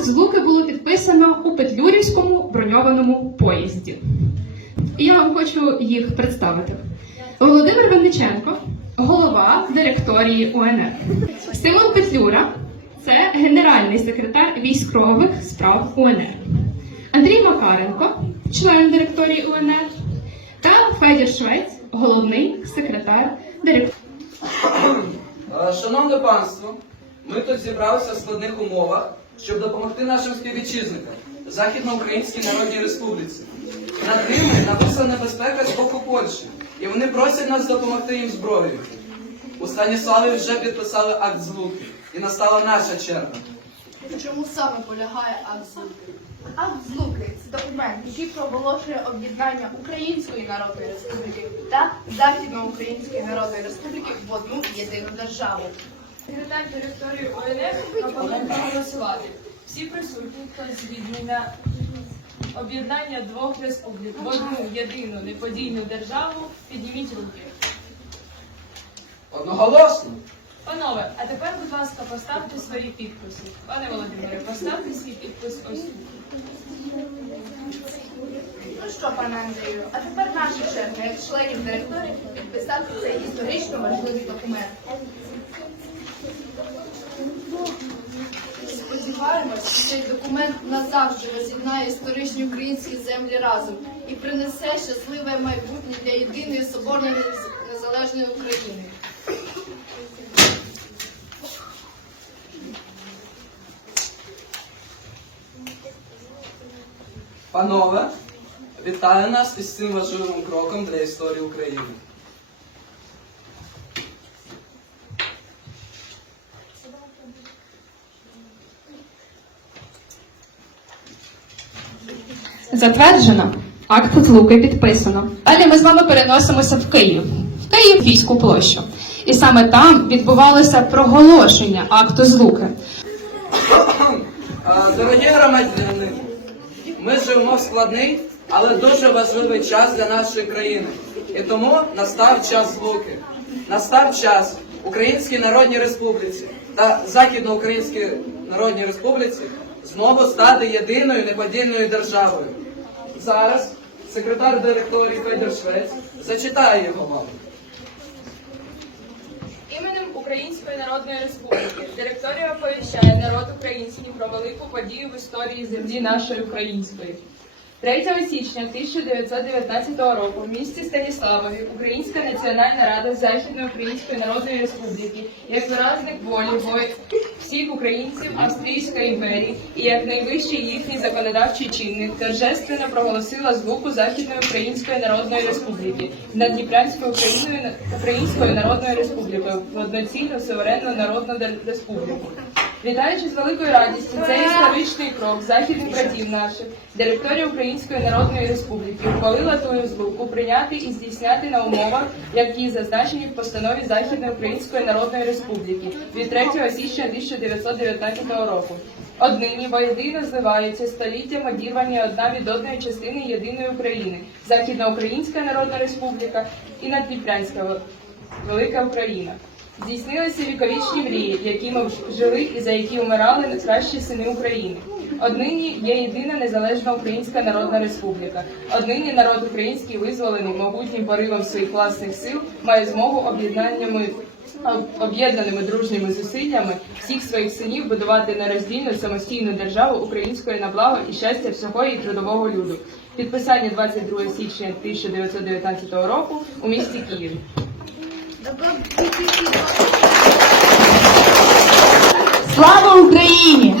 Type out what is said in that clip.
Акт злуки було підписано у Петлюрівському броньованому поїзді. І я вам хочу їх представити. Володимир Винниченко, голова директорії УНР. Симон Петлюра це генеральний секретар військових справ УНР. Андрій Макаренко, член директорії УНР, та Федір Швець, головний секретар директорії. Е, Шановне панство, ми тут зібралися в складних умовах, щоб допомогти нашим співвітчизникам Західноукраїнській Народній Республіці. Над ними нависла небезпека з боку Польщі, і вони просять нас допомогти їм зброєю. У Станіславі вже підписали акт злуки, і настала наша черга. Чому саме полягає акт злуки? Акт злуки це документ, який проголошує об'єднання Української Народної Республіки та Західноукраїнської Народної Республіки в одну єдину державу. Секретар директорії ОНФ пропонує проголосувати. Всі присутні, хто згідний на об'єднання двох республік в одну єдину неподільну державу, підніміть руки. Одноголосно. Панове, а тепер, будь ласка, поставте свої підписи. Пане Володимире, поставте свій підпис ось тут. Ну що, пане Андрію, а тепер наша черга, як членів директорії, підписати цей історично важливий документ. Сподіваємось, цей документ назавжди роз'єднає історичні українські землі разом і принесе щасливе майбутнє для єдиної соборної незалежної України. Панове, вітаю нас із цим важливим кроком для історії України. Затверджено. Акт злуки підписано. Далі ми з вами переносимося в Київ, в Київ війську площу. І саме там відбувалося проголошення акту злуки. Дорогі громадяни, ми живемо в складний, але дуже важливий час для нашої країни. І тому настав час злуки. Настав час Українській Народній Республіці та Західноукраїнській Народній Республіці знову стати єдиною неподільною державою. Зараз секретар директорії Федір Швець зачитає його вам. Іменем Української Народної Республіки директорія оповіщає народ український про велику подію в історії землі нашої української. 3 січня 1919 року в місті Станіславові Українська Національна Рада Західної Української Народної Республіки як виразник волі всіх українців Австрійської імперії і як найвищий їхній законодавчий чинник торжественно проголосила звуку Західної Української Народної Республіки над Дніпрянською Україною Українською Народною Республікою в одноцільну суверенну народну республіку. Вітаючи з великою радістю цей історичний крок західних братів наших, директорія Української Народної Республіки ухвалила тую злуку прийняти і здійсняти на умовах, які зазначені в постанові Західної Української Народної Республіки від 3 січня 1919 року. Однині воєдино зливаються століттям одірвання одна від одної частини єдиної України, Західноукраїнська Народна Республіка і Наддніпрянська Велика Україна. Здійснилися віковічні мрії, які ми жили і за які умирали найкращі сини України. Однині є єдина незалежна Українська Народна Республіка. Однині народ український визволений могутнім поривом своїх власних сил має змогу об'єднаннями об'єднаними дружніми зусиллями всіх своїх синів будувати нероздільну самостійну державу української на благо і щастя всього її трудового люду. Підписання 22 січня 1919 року у місті Києві. Слава Україні!